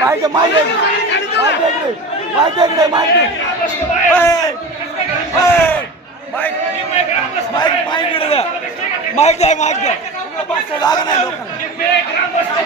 Mic mic mic इकडे mic mic mic इकडे द्या माईक द्या माईक द्या बसता जागा नाही लोकांना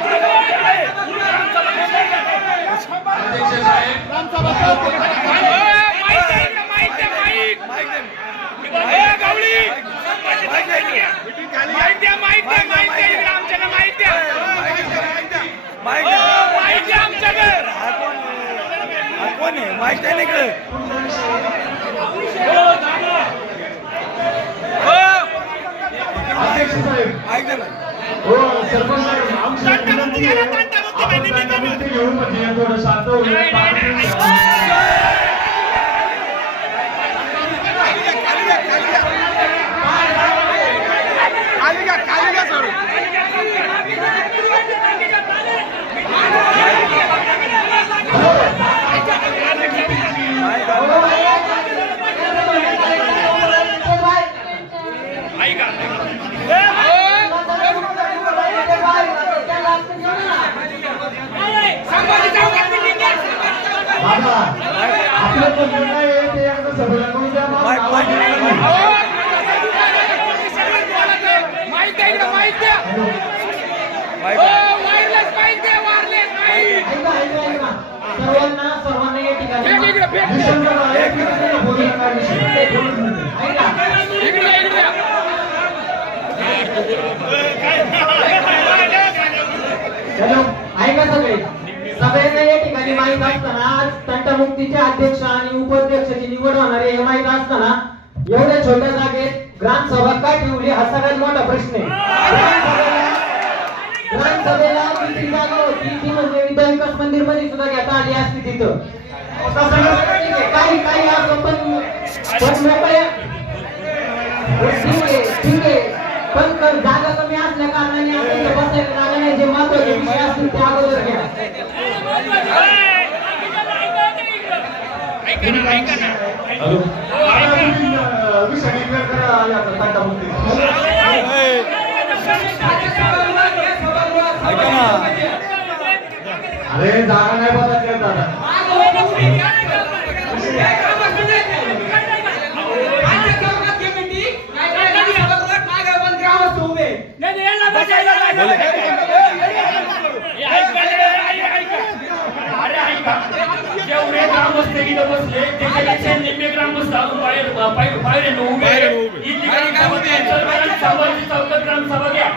कोण आहे माईक द्या इकडे सर्वांना या ठिकाणी ऐका सगळे सगळ्यांना या ठिकाणी माहित असताना आज तंटमुक्तीचे अध्यक्ष आणि उपाध्यक्षाची निवड होणार आहे हे माहित असताना एवढ्या छोट्या जागेत ग्रामसभा का ठेवली हा सगळ्यात मोठा प्रश्न आहे. ग्रामसभेला किती जागा होती ती म्हणजे विद्या विकास मंदिर मध्ये सुद्धा घेता आली असती तिथं काही असं पण मोकळ्या ठीक आहे पण जागा कमी असल्या कारणाने आपण बसायला जागा नाही जे महत्वाचे विषय असतील ते अगोदर घ्या. अरे जागा नाही बदलत दादा जेवढे ग्रामस्थ इथं बसले त्याच्यापेक्षा निम्मे ग्रामस्थ अजून बाहेर उभे संभाजी चौकात ग्रामसभा घ्या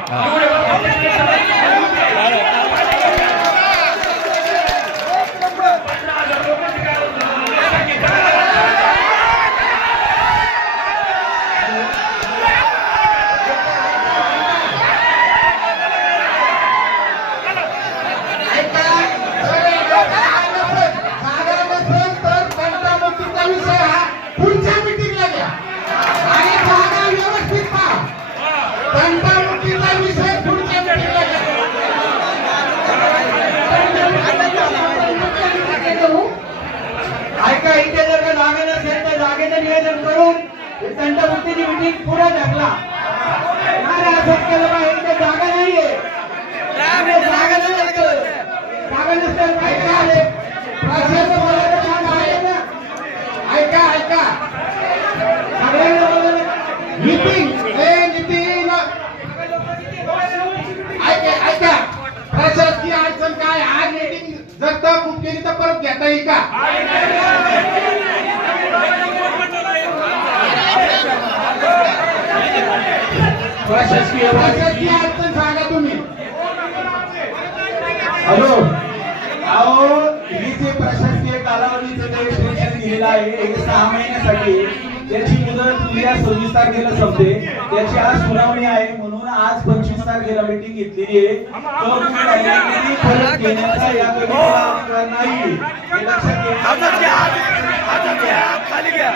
ऐका इथे जर का जागा नसेल तर जागेचं नियोजन करून तंटमुक्तीची मीटिंग पुढे ढकला. असंच केलं पाहिजे जागा नाहीये जागा नसेल काय झाले प्रशासन बोलायचं काम आहे ना. ऐका सगळ्यांना नितीन ऐका प्रशासकीय अडचण काय आज मीटिंग जर तर बुक केली तर परत घेता येईल का. प्रशासकीय अडचण सांगा तुम्ही. हॅलो अहो ही जे प्रशासकीय कालावधीचं जे एक्सटेन्शन दिलेलं आहे 6 महिन्यासाठी त्याची मुदत उद्या 26 तारखेला संपते. त्याची आज सुनावणी आहे म्हणून आज 25 तारखेला मीटिंग घेतलेली आहे. परत घेण्याचा या कमिटीला नाही हे लक्षात खाली घ्या.